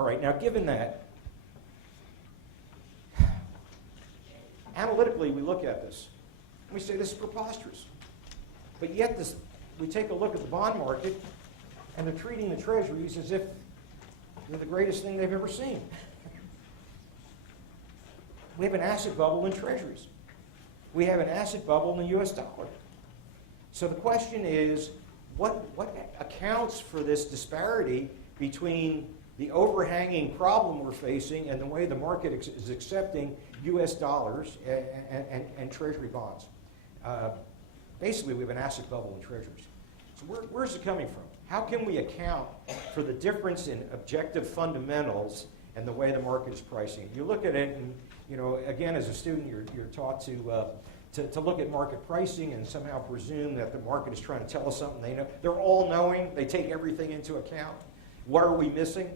All right, now given that, analytically we look at this and we say this is preposterous. But yet we take a look at the bond market and they're treating the Treasuries as if they're the greatest thing they've ever seen. We have an asset bubble in Treasuries. We have an asset bubble in the US dollar. So the question is, what accounts for this disparity between the overhanging problem we're facing and the way the market is accepting US dollars and Treasury bonds? Basically, we have an asset bubble in Treasuries. So where's it coming from? How can we account for the difference in objective fundamentals and the way the market is pricing? You look at it, and again, as a student, you're taught to look at market pricing and somehow presume that the market is trying to tell us something they know. They're all knowing. They take everything into account. What are we missing?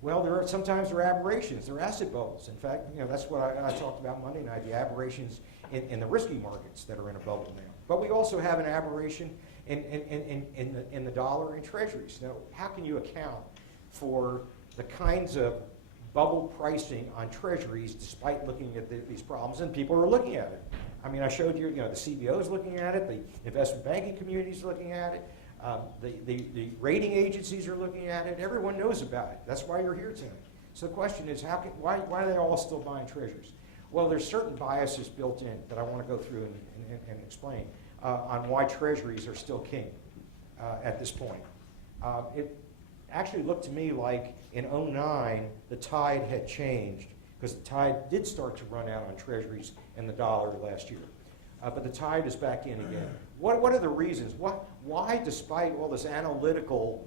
Well, sometimes there are aberrations. There are asset bubbles. In fact, that's what I talked about Monday night, the aberrations in the risky markets that are in a bubble now. But we also have an aberration in the dollar and Treasuries. Now, how can you account for the kinds of bubble pricing on Treasuries despite looking at these problems? And people are looking at it. I mean, I showed you, the CBO is looking at it, the investment banking community is looking at it, the rating agencies are looking at it. Everyone knows about it. That's why you're here tonight. So the question is, why are they all still buying Treasuries? Well, there's certain biases built in that I want to go through and explain on why Treasuries are still king at this point. It actually looked to me like in 2009 the tide had changed, because the tide did start to run out on Treasuries and the dollar last year. But the tide is back in again. What are the reasons? Why, despite all this analytical,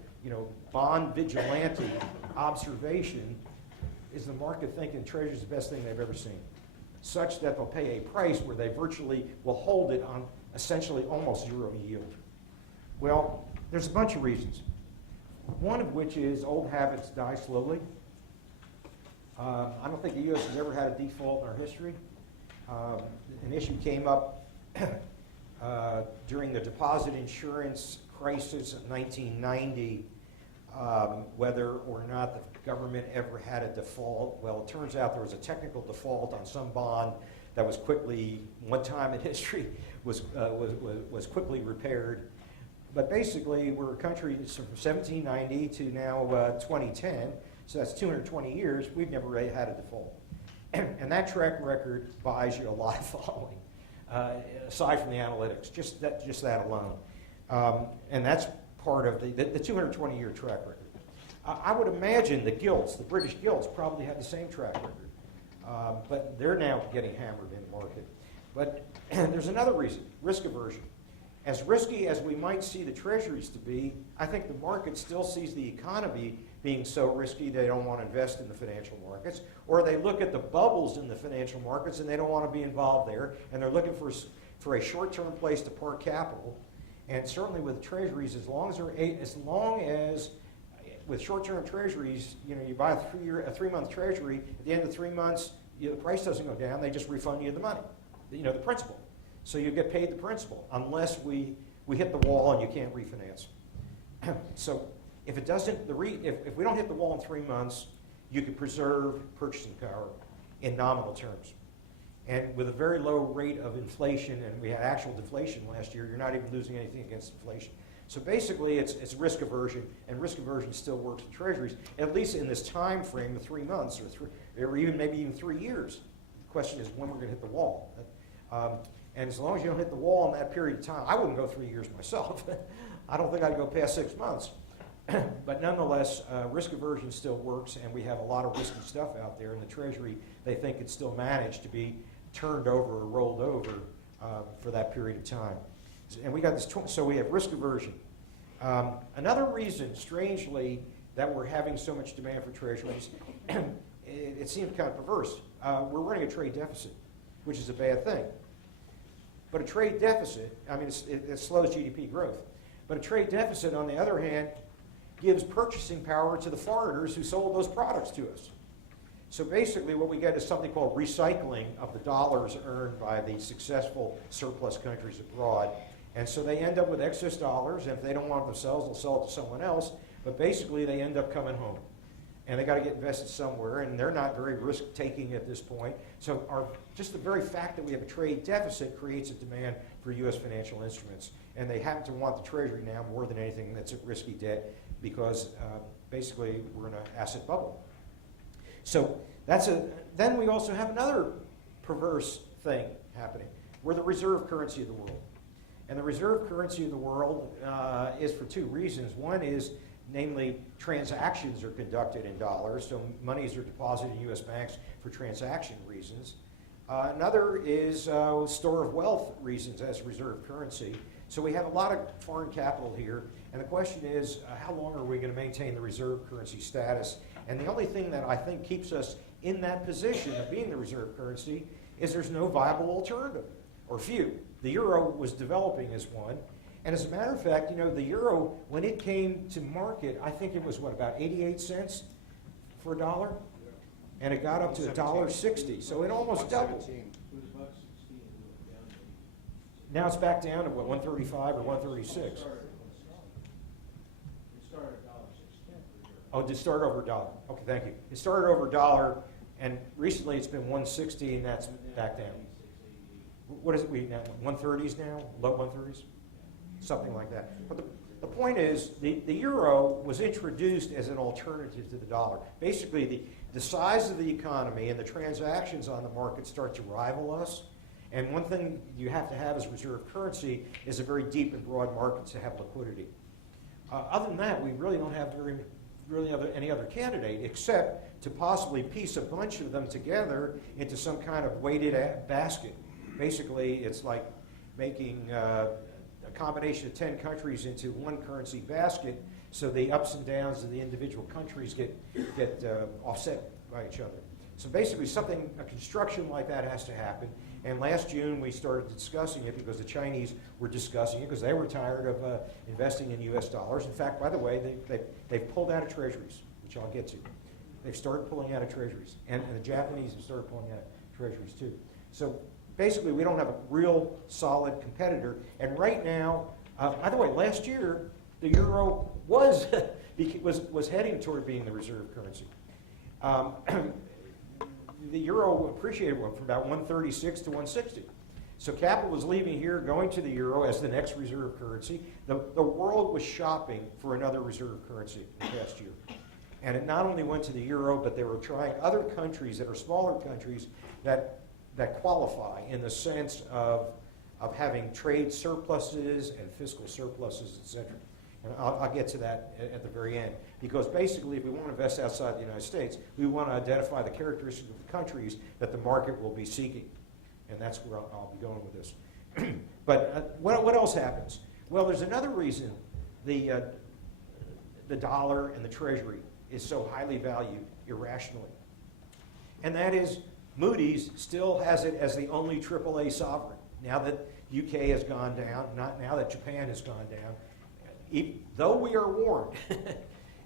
bond vigilante observation, is the market thinking Treasury is the best thing they've ever seen, such that they'll pay a price where they virtually will hold it on essentially almost zero yield? Well, there's a bunch of reasons. One of which is old habits die slowly. I don't think the U.S. has ever had a default in our history. An issue came up during the deposit insurance crisis of 1990, whether or not the government ever had a default. Well, it turns out there was a technical default on some bond that was quickly, one time in history, was quickly repaired. But basically, we're a country from 1790 to now 2010, so that's 220 years. We've never really had a default. And that track record buys you a lot of following, aside from the analytics, just that alone. And that's part of the 220-year track record. I would imagine the gilts, the British gilts, probably had the same track record. But they're now getting hammered in the market. But there's another reason, risk aversion. As risky as we might see the Treasuries to be, I think the market still sees the economy being so risky they don't want to invest in the financial markets, or they look at the bubbles in the financial markets and they don't want to be involved there, and they're looking for a short-term place to park capital. And certainly with Treasuries, as long as with short-term Treasuries, you buy a three-month Treasury, at the end of 3 months, the price doesn't go down, they just refund you the money, the principal. So you get paid the principal, unless we hit the wall and you can't refinance. So if it doesn't, if we don't hit the wall in 3 months, you could preserve purchasing power in nominal terms. And with a very low rate of inflation, and we had actual deflation last year, you're not even losing anything against inflation. So basically, it's risk aversion, and risk aversion still works in Treasuries, at least in this time frame of 3 months, or even maybe even 3 years. The question is when we're going to hit the wall. And as long as you don't hit the wall in that period of time, I wouldn't go 3 years myself. I don't think I'd go past 6 months. But nonetheless, risk aversion still works, and we have a lot of risky stuff out there. In the Treasury, they think it's still managed to be turned over or rolled over for that period of time. And we got this, so we have risk aversion. Another reason, strangely, that we're having so much demand for Treasuries, it seems kind of perverse. We're running a trade deficit, which is a bad thing. But a trade deficit, it slows GDP growth. But a trade deficit, on the other hand, gives purchasing power to the foreigners who sold those products to us. So basically what we get is something called recycling of the dollars earned by the successful surplus countries abroad. And so they end up with excess dollars, and if they don't want it themselves, they'll sell it to someone else. But basically they end up coming home. and they got to get invested somewhere, and they're not very risk-taking at this point. So just the very fact that we have a trade deficit creates a demand for U.S. financial instruments, and they happen to want the Treasury now more than anything that's a risky debt because basically we're in an asset bubble. So then we also have another perverse thing happening. We're the reserve currency of the world. And the reserve currency of the world is for two reasons. One is, namely, transactions are conducted in dollars, so monies are deposited in U.S. banks for transaction reasons. Another is store of wealth reasons as reserve currency. So we have a lot of foreign capital here, and the question is, how long are we going to maintain the reserve currency status? And the only thing that I think keeps us in that position of being the reserve currency is there's no viable alternative, or few. The euro was developing as one. And as a matter of fact, the euro, when it came to market, I think it was, about 88 cents for a dollar? And it got up to $1.60, so it almost doubled. Now it's back down to, 135 or 136? Oh, it started over a dollar. Okay, thank you. It started over a dollar, and recently it's been 160, and that's back down. What is it now? 130s now? Low 130s? Something like that. But the point is, the euro was introduced as an alternative to the dollar. Basically, the size of the economy and the transactions on the market start to rival us. And one thing you have to have as reserve currency is a very deep and broad market to have liquidity. Other than that, we really don't have any other candidate except to possibly piece a bunch of them together into some kind of weighted basket. Basically, it's like making a combination of 10 countries into one currency basket, so the ups and downs of the individual countries get offset by each other. So basically, a construction like that has to happen. And last June, we started discussing it because the Chinese were discussing it because they were tired of investing in U.S. dollars. In fact, by the way, they've pulled out of Treasuries, which I'll get to. They've started pulling out of Treasuries. And the Japanese have started pulling out of Treasuries, too. So basically, we don't have a real solid competitor. And right now, by the way, last year, the euro was heading toward being the reserve currency. The euro appreciated from about 136 to 160. So capital was leaving here, going to the euro as the next reserve currency. The world was shopping for another reserve currency the past year. And it not only went to the euro, but they were trying other countries that are smaller countries that qualify in the sense of having trade surpluses and fiscal surpluses, et cetera. And I'll get to that at the very end. Because basically, if we want to invest outside the United States, we want to identify the characteristics of the countries that the market will be seeking. And that's where I'll be going with this. But what else happens? Well, there's another reason the dollar and the Treasury is so highly valued irrationally. And that is Moody's still has it as the only AAA sovereign. Now that UK has gone down, not now that Japan has gone down, though we are warned,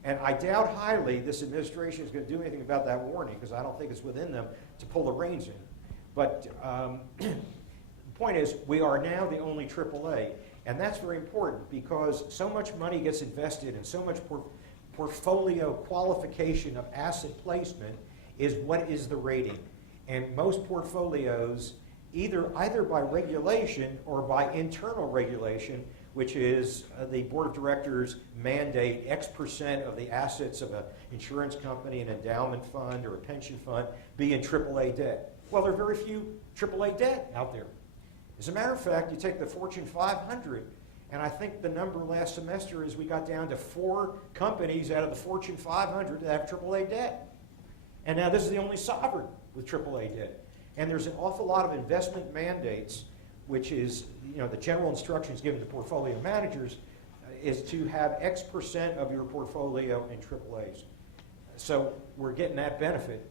and I doubt highly this administration is going to do anything about that warning because I don't think it's within them to pull the reins in. But the point is, we are now the only AAA, and that's very important because so much money gets invested and so much portfolio qualification of asset placement is what is the rating. And most portfolios, either by regulation or by internal regulation, which is the board of directors mandate X% of the assets of an insurance company, an endowment fund, or a pension fund be in AAA debt. Well, there are very few AAA debt out there. As a matter of fact, you take the Fortune 500, and I think the number last semester is we got down to 4 companies out of the Fortune 500 that have AAA debt. And now this is the only sovereign with AAA debt. And there's an awful lot of investment mandates, which is, the general instructions given to portfolio managers is to have X% of your portfolio in AAAs. So we're getting that benefit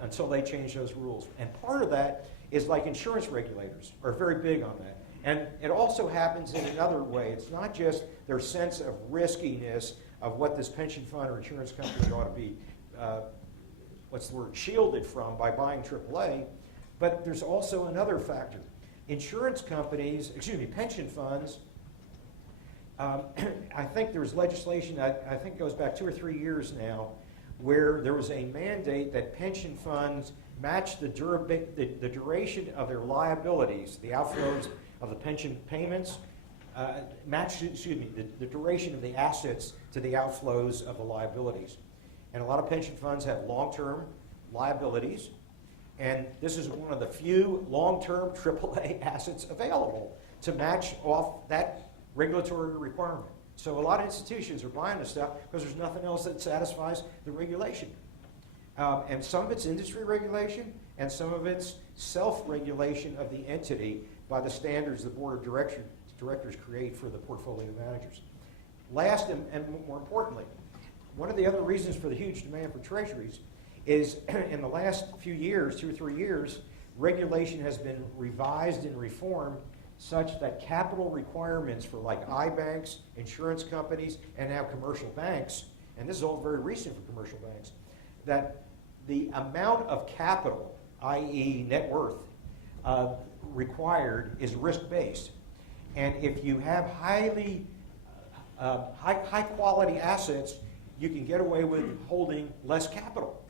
until they change those rules. And part of that is like insurance regulators are very big on that. And it also happens in another way. It's not just their sense of riskiness of what this pension fund or insurance company ought to be, shielded from by buying AAA, but there's also another factor. Pension funds, I think there's legislation that I think goes back 2 or 3 years now, where there was a mandate that pension funds match the duration of their liabilities, the outflows of the pension payments, the duration of the assets to the outflows of the liabilities. And a lot of pension funds have long-term liabilities, and this is one of the few long-term AAA assets available to match off that regulatory requirement. So a lot of institutions are buying this stuff because there's nothing else that satisfies the regulation. And some of it's industry regulation, and some of it's self-regulation of the entity by the standards the board of directors create for the portfolio managers. Last, and more importantly, one of the other reasons for the huge demand for treasuries is in the last few years, 2 or 3 years, regulation has been revised and reformed such that capital requirements for like I-banks, insurance companies, and now commercial banks, and this is all very recent for commercial banks, that the amount of capital, i.e. net worth, required is risk-based. And if you have high quality assets, you can get away with holding less capital.